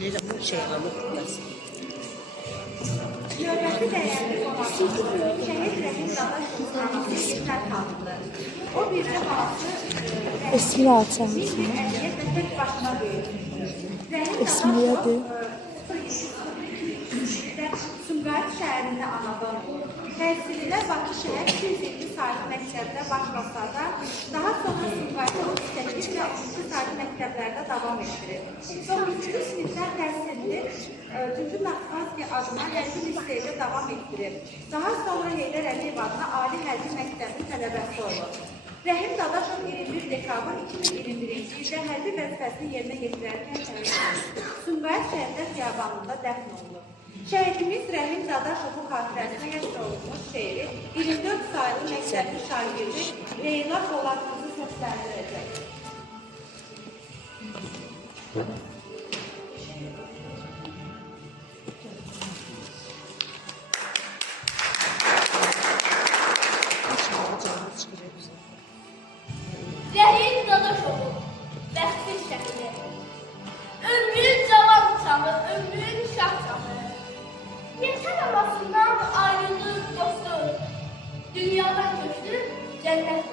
Leyla bu şey alıp burası. Növbəti dəyərli qonaqlığı şəhid Rəhim Dadaşovun anası Yeter xanımdır. O bircə balası İsmini alacağım. bir əziyyət və tek başına böyütmüşdür. Rəhim İsmini yadı. Sumqayıt şəhərində anadan olub. Təhsilinə Bakı şəhər 220 saylı məktəbdə başlasa da, daha sonra Sumqayıtda 38 və 12 saylı məktəblərdə davam etdirir. Son 3-cü sinifdən təhsilini Tücü Nakfazki adına hərbi liseydə davam etdirir. Daha sonra Heydər Əliyev adına Ali Hərbi Məktəbin tələbəsi olur. Rəhim Dadaşov 21 dekabr 2021-ci ildə hərbi vəzifəsini yerinə yetirərkən Sumqayıt şəhərdə xiyabanında dəfn olunur. Şəhidimiz Rəhim Dadaşovun xatirəsinə yaşa olunmuş şeiri 24 saylı məktəbli şagirdi Leyla Poladqızı səsləndirəcək. Rəhim Dadaşovu, bəxtin şəkli. Ömrün cavan çağı, ömrün şah çağı. Yeter anasından ayrılır dostum. Dünyadan köçdü, cənnət